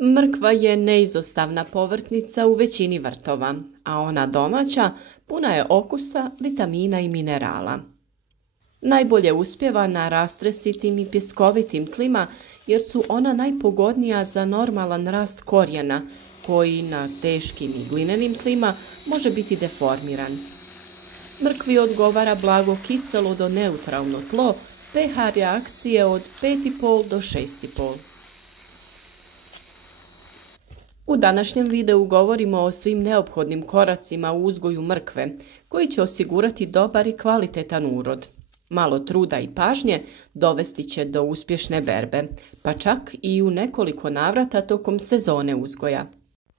Mrkva je neizostavna povrtnica u većini vrtova, a ona domaća puna je okusa, vitamina i minerala. Najbolje uspijeva na rastresitim i pjeskovitim tlima jer su ona najpogodnija za normalan rast korijena koji na teškim i glinenim tlima može biti deformiran. Mrkvi odgovara blago kiselo do neutralno tlo, pH reakcije od 5,5 do 6,5. U današnjem videu govorimo o svim neophodnim koracima u uzgoju mrkve, koji će osigurati dobar i kvalitetan urod. Malo truda i pažnje dovesti će do uspješne berbe, pa čak i u nekoliko navrata tokom sezone uzgoja.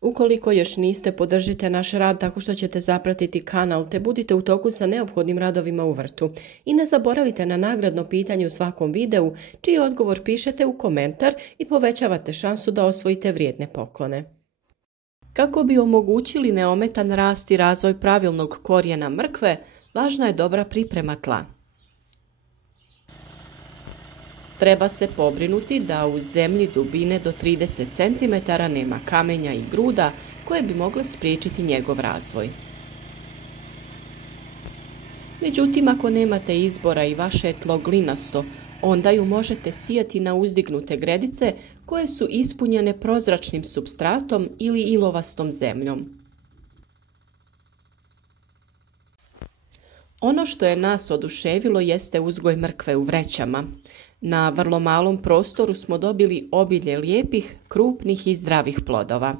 Ukoliko još niste, podržite naš rad tako što ćete zapratiti kanal te budite u toku sa neophodnim radovima u vrtu. I ne zaboravite na nagradno pitanje u svakom videu, čiji odgovor pišete u komentar i povećavate šansu da osvojite vrijedne poklone. Kako bi omogućili neometan rast i razvoj pravilnog korijena mrkve, važna je dobra priprema tla. Treba se pobrinuti da u zemlji dubine do 30 cm nema kamenja i gruda koje bi mogle spriječiti njegov razvoj. Međutim, ako nemate izbora i vaše je tlo glinasto, onda ju možete sijati na uzdignute gredice koje su ispunjene prozračnim supstratom ili ilovastom zemljom. Ono što je nas oduševilo jeste uzgoj mrkve u vrećama. Na vrlo malom prostoru smo dobili obilje lijepih, krupnih i zdravih plodova.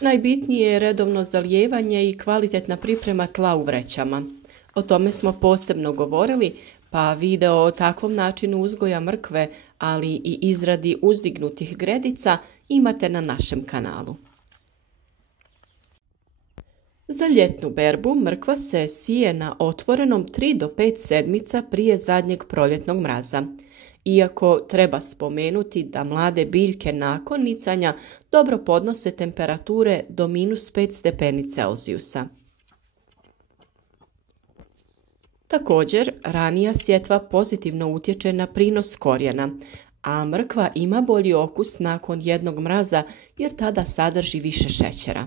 Najbitnije je redovno zalijevanje i kvalitetna priprema tla u vrećama. O tome smo posebno govorili, pa video o takvom načinu uzgoja mrkve, ali i izradi uzdignutih gredica imate na našem kanalu. Za ljetnu berbu mrkva se sije na otvorenom 3 do 5 sedmica prije zadnjeg proljetnog mraza. Iako treba spomenuti da mlade biljke nakon nicanja dobro podnose temperature do -5 stepeni Celzijusa. Također, ranija sjetva pozitivno utječe na prinos korijena, a mrkva ima bolji okus nakon jednog mraza jer tada sadrži više šećera.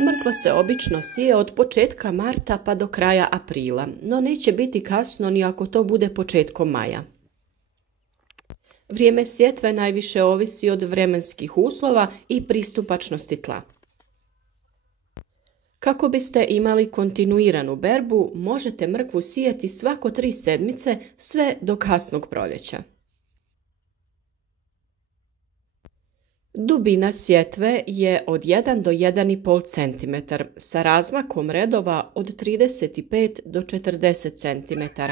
Mrkva se obično sije od početka marta pa do kraja aprila, no neće biti kasno ni ako to bude početkom maja. Vrijeme sjetve najviše ovisi od vremenskih uslova i pristupačnosti tla. Kako biste imali kontinuiranu berbu, možete mrkvu sijati svako 3 sedmice sve do kasnog proljeća. Dubina sjetve je od 1 do 1,5 cm sa razmakom redova od 35 do 40 cm,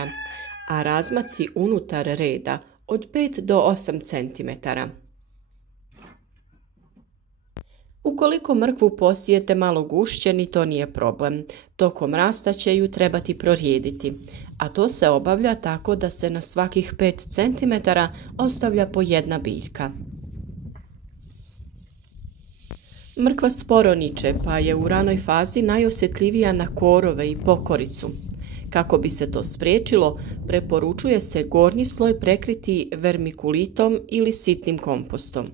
a razmaci unutar reda od 5 do 8 cm. Ukoliko mrkvu posijete malo gušće, ni to nije problem. Tokom rasta će ju trebati prorijediti, a to se obavlja tako da se na svakih 5 cm ostavlja po jedna biljka. Mrkva sporo niče, pa je u ranoj fazi najosjetljivija na korove i pokoricu. Kako bi se to spriječilo, preporučuje se gornji sloj prekriti vermikulitom ili sitnim kompostom.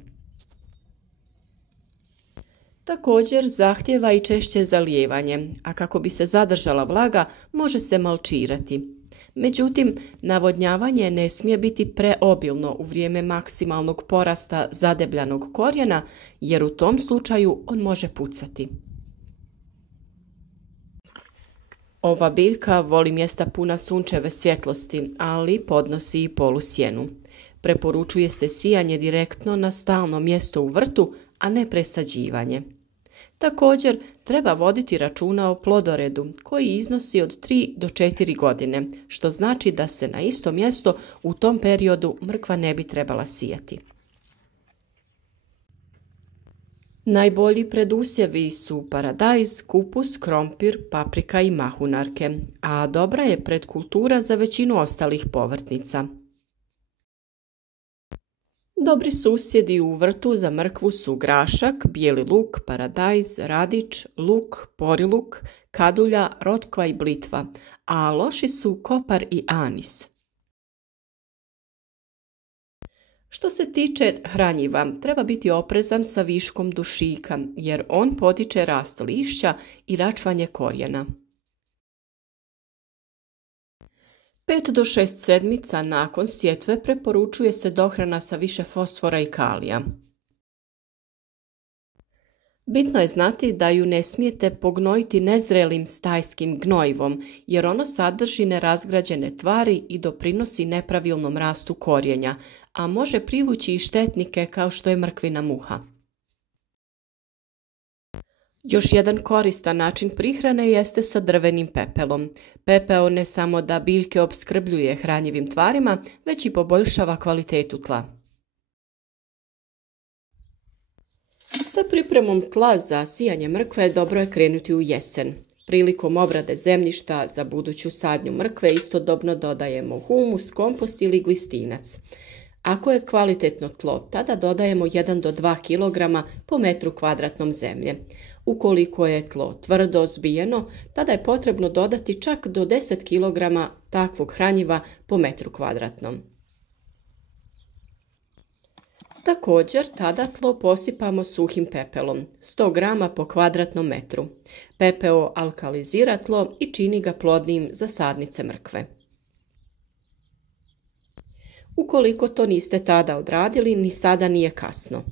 Također zahtijeva i češće zalijevanje, a kako bi se zadržala vlaga, može se malčirati. Međutim, navodnjavanje ne smije biti preobilno u vrijeme maksimalnog porasta zadebljanog korijena, jer u tom slučaju on može pucati. Ova biljka voli mjesta puna sunčeve svjetlosti, ali podnosi i polusjenu. Preporučuje se sijanje direktno na stalno mjesto u vrtu, a ne presađivanje. Također, treba voditi računa o plodoredu koji iznosi od 3 do 4 godine, što znači da se na isto mjesto u tom periodu mrkva ne bi trebala sijati. Najbolji predusjevi su paradajz, kupus, krompir, paprika i mahunarke, a dobra je predkultura za većinu ostalih povrtnica. Dobri susjedi u vrtu za mrkvu su grašak, bijeli luk, paradajz, radič, luk, poriluk, kadulja, rotkva i blitva, a loši su kopar i anis. Što se tiče hranjiva, treba biti oprezan sa viškom dušika jer on potiče rast lišća i račvanje korijena. 5 do 6 sedmica nakon sjetve preporučuje se dohrana sa više fosfora i kalija. Bitno je znati da ju ne smijete pognojiti nezrelim stajskim gnojivom jer ono sadrži nerazgrađene tvari i doprinosi nepravilnom rastu korijenja, a može privući i štetnike kao što je mrkvina muha. Još jedan koristan način prihrane jeste sa drvenim pepelom. Pepeo ne samo da biljke opskrbljuje hranjivim tvarima, već i poboljšava kvalitetu tla. Sa pripremom tla za sijanje mrkve dobro je krenuti u jesen. Prilikom obrade zemljišta za buduću sadnju mrkve istodobno dodajemo humus, kompost ili glistinac. Ako je kvalitetno tlo, tada dodajemo 1 do 2 kg po metru kvadratnom zemlje. Ukoliko je tlo tvrdo zbijeno, tada je potrebno dodati čak do 10 kg takvog hranjiva po metru kvadratnom. Također, tada tlo posipamo suhim pepelom, 100 g po kvadratnom metru. Pepeo alkalizira tlo i čini ga plodnijim za sadnice mrkve. Ukoliko to niste tada odradili, ni sada nije kasno.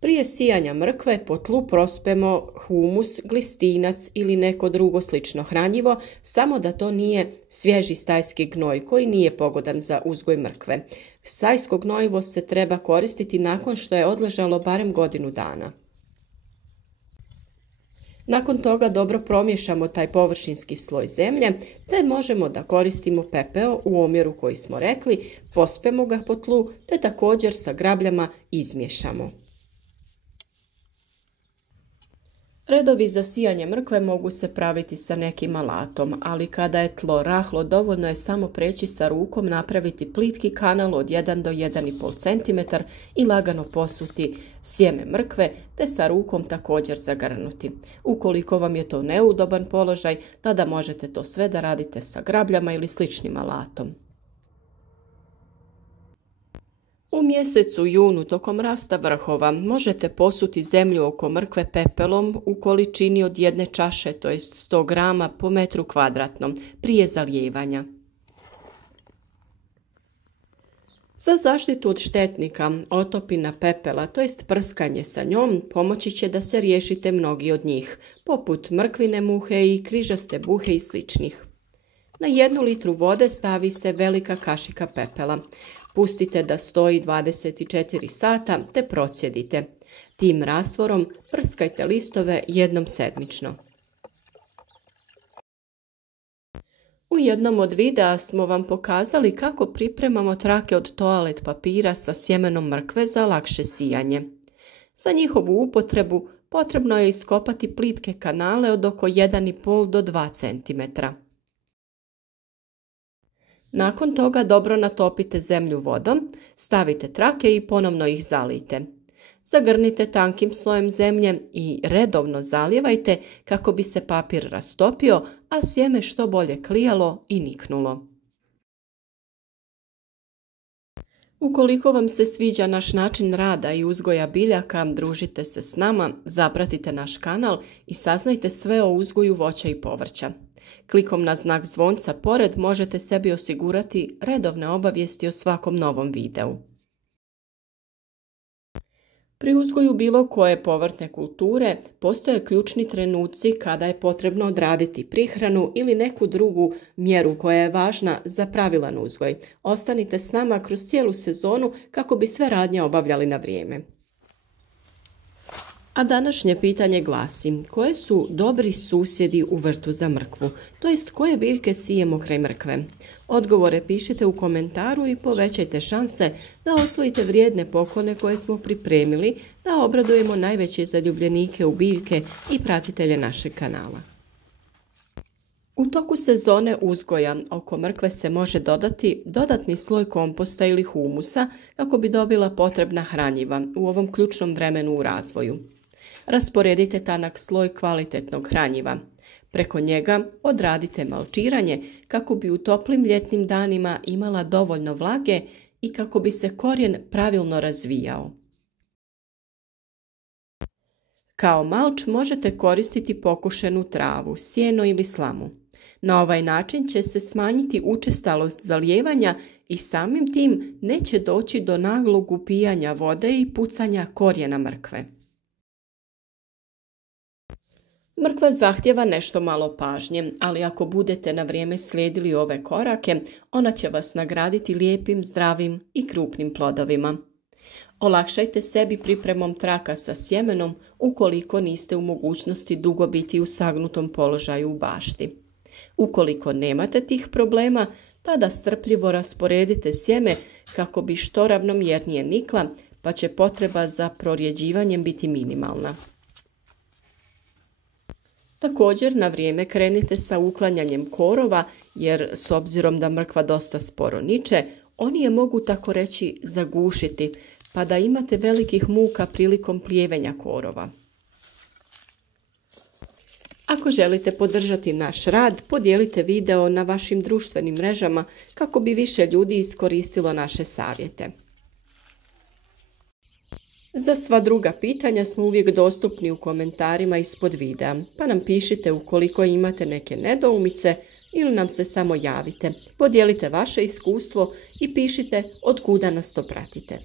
Prije sijanja mrkve po tlu prospemo humus, glistinac ili neko drugo slično hranjivo, samo da to nije svježi stajski gnoj koji nije pogodan za uzgoj mrkve. Stajsko gnojivo se treba koristiti nakon što je odležalo barem godinu dana. Nakon toga dobro promiješamo taj površinski sloj zemlje, te možemo da koristimo pepeo u omjeru koji smo rekli, pospemo ga po tlu, te također sa grabljama izmiješamo. Redovi za sijanje mrkve mogu se praviti sa nekim alatom, ali kada je tlo rahlo, dovoljno je samo preći sa rukom, napraviti plitki kanal od 1 do 1,5 cm i lagano posuti sjeme mrkve, te sa rukom također zagrnuti. Ukoliko vam je to neudoban položaj, tada možete to sve da radite sa grabljama ili sličnim alatom. U mjesecu junu tokom rasta vrhova možete posuti zemlju oko mrkve pepelom u količini od 1 čaše, to jest 100 g po metru kvadratnom, prije zalijevanja. Za zaštitu od štetnika, otopina pepela, to jest prskanje sa njom, pomoći će da se riješite mnogi od njih, poput mrkvine muhe i križaste buhe i sličnih. Na 1 litru vode stavi se velika kašika pepela. Pustite da stoji 24 sata te procjedite. Tim rastvorom prskajte listove jednom sedmično. U jednom od videa smo vam pokazali kako pripremamo trake od toalet papira sa sjemenom mrkve za lakše sijanje. Za njihovu upotrebu potrebno je iskopati plitke kanale od oko 1,5 do 2 cm. Nakon toga dobro natopite zemlju vodom, stavite trake i ponovno ih zalijte. Zagrnite tankim slojem zemlje i redovno zalijevajte kako bi se papir rastopio, a sjeme što bolje klijalo i niknulo. Ukoliko vam se sviđa naš način rada i uzgoja biljaka, družite se s nama, zapratite naš kanal i saznajte sve o uzgoju voća i povrća. Klikom na znak zvonca pored možete sebi osigurati redovne obavijesti o svakom novom videu. Pri uzgoju bilo koje povrtne kulture postoje ključni trenuci kada je potrebno odraditi prihranu ili neku drugu mjeru koja je važna za pravilan uzgoj. Ostanite s nama kroz cijelu sezonu kako bi sve radnje obavljali na vrijeme. A današnje pitanje glasi: koje su dobri susjedi u vrtu za mrkvu, to jest koje biljke sijemo kraj mrkve? Odgovore pišite u komentaru i povećajte šanse da osvojite vrijedne poklone koje smo pripremili, da obradujemo najveće zaljubljenike u biljke i pratitelje našeg kanala. U toku sezone uzgoja oko mrkve se može dodati dodatni sloj komposta ili humusa kako bi dobila potrebna hranjiva u ovom ključnom vremenu u razvoju. Rasporedite tanak sloj kvalitetnog hranjiva. Preko njega odradite malčiranje kako bi u toplim ljetnim danima imala dovoljno vlage i kako bi se korijen pravilno razvijao. Kao malč možete koristiti pokošenu travu, sjeno ili slamu. Na ovaj način će se smanjiti učestalost zalijevanja i samim tim neće doći do naglog upijanja vode i pucanja korijena mrkve. Mrkva zahtjeva nešto malo pažnje, ali ako budete na vrijeme slijedili ove korake, ona će vas nagraditi lijepim, zdravim i krupnim plodovima. Olakšajte sebi pripremom traka sa sjemenom ukoliko niste u mogućnosti dugo biti u sagnutom položaju u bašti. Ukoliko nemate tih problema, tada strpljivo rasporedite sjeme kako bi što ravnomjernije nikla, pa će potreba za prorjeđivanjem biti minimalna. Također na vrijeme krenite sa uklanjanjem korova, jer s obzirom da mrkva dosta sporo niče, oni je mogu tako reći zagušiti, pa da imate velikih muka prilikom plijevenja korova. Ako želite podržati naš rad, podijelite video na vašim društvenim mrežama kako bi više ljudi iskoristilo naše savjete. Za sva druga pitanja smo uvijek dostupni u komentarima ispod videa, pa nam pišite ukoliko imate neke nedoumice ili nam se samo javite. Podijelite vaše iskustvo i pišite od kuda nas to pratite.